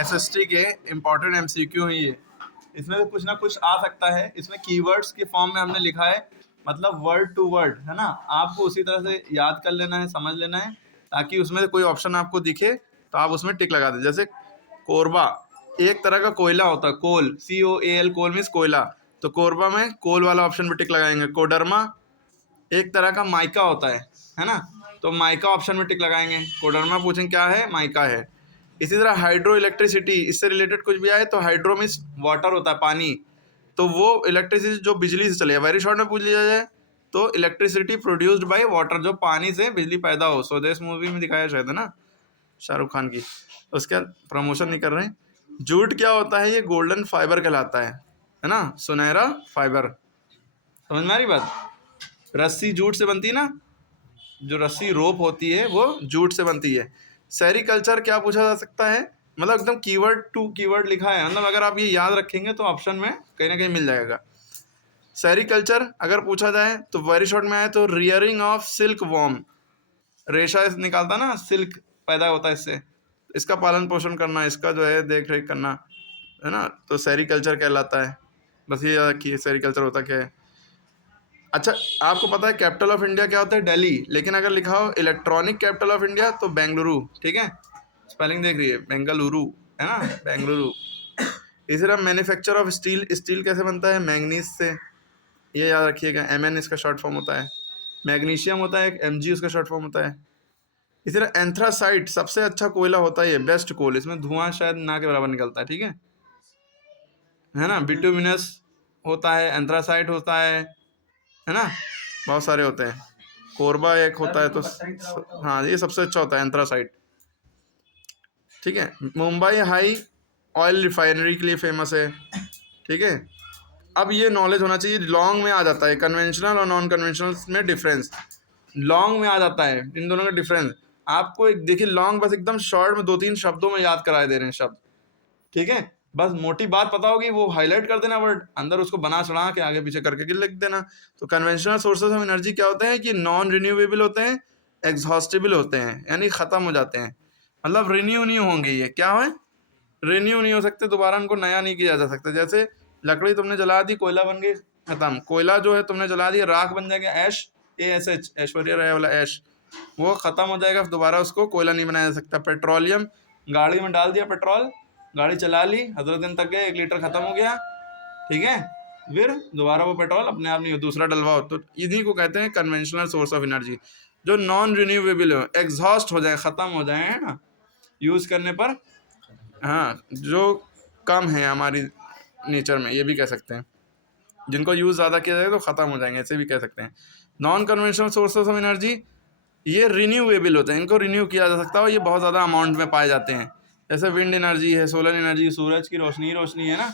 SST के important MCQ हैं ये। इसमें से कुछ ना कुछ आ सकता है। इसमें कीवर्ड्स के फॉर्म में हमने लिखा है, मतलब वर्ड टू वर्ड, है ना। आपको उसी तरह से याद कर लेना है, समझ लेना है, ताकि उसमें से कोई ऑप्शन आपको दिखे तो आप उसमें टिक लगा दें। जैसे कोरबा एक तरह का कोयला होता है, कोल, COAL, कोल मीन्स कोयला, तो कोरबा में कोल वाला ऑप्शन पे टिक लगाएंगे। कोडरमा एक तरह का माइका होता है ना, तो माइका ऑप्शन में टिक लगाएंगे। कोडरमा पूछेंगे क्या है, माइका है। इसी तरह हाइड्रो इलेक्ट्रिसिटी, इससे रिलेटेड कुछ भी आए तो हाइड्रो मीन्स वाटर होता है, पानी, तो वो इलेक्ट्रिसिटी जो बिजली से चले। वेरी शॉर्ट में पूछ लिया जाए तो इलेक्ट्रिसिटी प्रोड्यूस्ड बाय वाटर, जो पानी से बिजली पैदा हो। स्वदेश मूवी में दिखाया शायद, है ना, शाहरुख खान की। उसके प्रमोशन नहीं कर रहे हैं। जूट क्या होता है, ये गोल्डन फाइबर कहलाता है ना, सुनहरा फाइबर। समझ में आ रही बात। रस्सी जूट से बनती है ना, जो रस्सी रोप होती है वो जूट से बनती है। सेरिकल्चर क्या पूछा जा सकता है, मतलब एकदम कीवर्ड टू कीवर्ड लिखा है, मतलब अगर आप ये याद रखेंगे तो ऑप्शन में कहीं ना कहीं मिल जाएगा। सेरिकल्चर अगर पूछा जाए तो वेरी शॉर्ट में आए तो रियरिंग ऑफ सिल्क वॉर्म, रेशा निकालता ना, सिल्क पैदा होता है इससे, इसका पालन पोषण करना, इसका जो है देख रेख करना, है ना, तो सेरिकल्चर कहलाता है। बस ये याद रखिए सेरिकल्चर होता क्या है। अच्छा, आपको पता है कैपिटल ऑफ इंडिया क्या होता है, दिल्ली, लेकिन अगर लिखा हो इलेक्ट्रॉनिक कैपिटल ऑफ इंडिया तो बेंगलुरु, ठीक है, स्पेलिंग देख रही है, बेंगलुरु, है ना, बेंगलुरु। इसी तरह मैन्युफैक्चर ऑफ स्टील, स्टील कैसे बनता है, मैंगनीज से, ये याद रखिएगा, MN इसका शॉर्ट फॉर्म होता है। मैग्नीशियम होता है एक, MG उसका शॉर्ट फॉर्म होता है। इसी तरह एंथ्रासाइट सबसे अच्छा कोयला होता है, ये बेस्ट कोल, इसमें धुआं शायद ना के बराबर निकलता है, ठीक है ना। बिटुमिनस होता है, एंथ्रासाइट होता है ना, बहुत सारे होते हैं। कोरबा एक होता है, तो हाँ ये सबसे अच्छा होता है एंथ्रासाइट, ठीक है। मुंबई हाई ऑयल रिफाइनरी के लिए फेमस है, ठीक है। अब ये नॉलेज होना चाहिए, लॉन्ग में आ जाता है, कन्वेंशनल और नॉन कन्वेंशनल में डिफरेंस, लॉन्ग में आ जाता है इन दोनों का डिफरेंस। आपको एक देखिए, लॉन्ग बस एकदम शॉर्ट में 2-3 शब्दों में याद कराए दे रहे हैं शब्द, ठीक है, बस मोटी बात पता होगी वो हाईलाइट कर देना वर्ड, अंदर उसको बना चढ़ा के आगे पीछे करके लिख देना। तो कन्वेंशनल सोर्सेज ऑफ एनर्जी क्या होते हैं कि नॉन रिन्यूएबल होते हैं, एग्जॉस्टेबल होते हैं, यानी ख़त्म हो जाते हैं, मतलब रिन्यू नहीं होंगे। ये क्या है, रिन्यू नहीं हो सकते, दोबारा उनको नया नहीं किया जा सकता। जैसे लकड़ी तुमने जला दी, कोयला बन गई, खत्म। कोयला जो है तुमने जला दिया, राख बन जाएगा, ऐश, ASH, ऐश्वर्या राय वाला ऐश, वो ख़त्म हो जाएगा, दोबारा उसको कोयला नहीं बनाया जा सकता। पेट्रोलियम, गाड़ी में डाल दिया पेट्रोल, गाड़ी चला ली, हज़रत दिन तक गए, 1 लीटर ख़त्म हो गया, ठीक है, फिर दोबारा वो पेट्रोल अपने आप नहीं हो, दूसरा डलवाओ। तो इन्हीं को कहते हैं कन्वेंशनल सोर्स ऑफ एनर्जी, जो नॉन रिन्यूएबल हो, एग्जॉस्ट हो जाए, ख़त्म हो जाए, है ना, यूज़ करने पर, हाँ, जो कम है हमारी नेचर में, ये भी कह सकते हैं। जिनको यूज़ ज़्यादा किया जाए तो ख़त्म हो जाएंगे, ऐसे भी कह सकते हैं। Non conventional sources of energy ये रिन्यूएबल होते हैं, इनको रिन्यू किया जा सकता है, ये बहुत ज़्यादा अमाउंट में पाए जाते हैं। जैसे विंड एनर्जी है, सोलर एनर्जी, सूरज की रोशनी रोशनी है ना,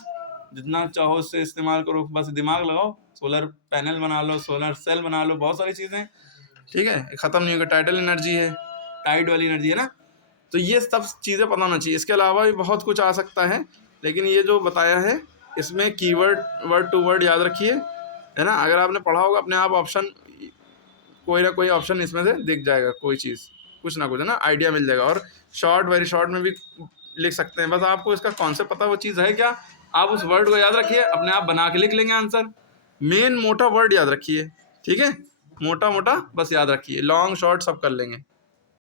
जितना चाहो उससे इस्तेमाल करो, बस दिमाग लगाओ, सोलर पैनल बना लो, सोलर सेल बना लो, बहुत सारी चीज़ें, ठीक है, ख़त्म नहीं होगा। टाइडल एनर्जी है, टाइड वाली एनर्जी है ना, तो ये सब चीज़ें पता होना चाहिए। इसके अलावा भी बहुत कुछ आ सकता है, लेकिन ये जो बताया है इसमें कीवर्ड वर्ड टू वर्ड याद रखिए, है ना। अगर आपने पढ़ा होगा अपने आप ऑप्शन, कोई ना कोई ऑप्शन इसमें से दिख जाएगा, कोई चीज़ कुछ ना कुछ, है ना, आइडिया मिल जाएगा। और शॉर्ट, वेरी शॉर्ट में भी लिख सकते हैं, बस आपको इसका कॉन्सेप्ट पता, वो चीज़ है क्या, आप उस वर्ड को याद रखिए, अपने आप बना के लिख लेंगे आंसर। मेन मोटा वर्ड याद रखिए, ठीक है, मोटा मोटा बस याद रखिए, लॉन्ग शॉर्ट सब कर लेंगे।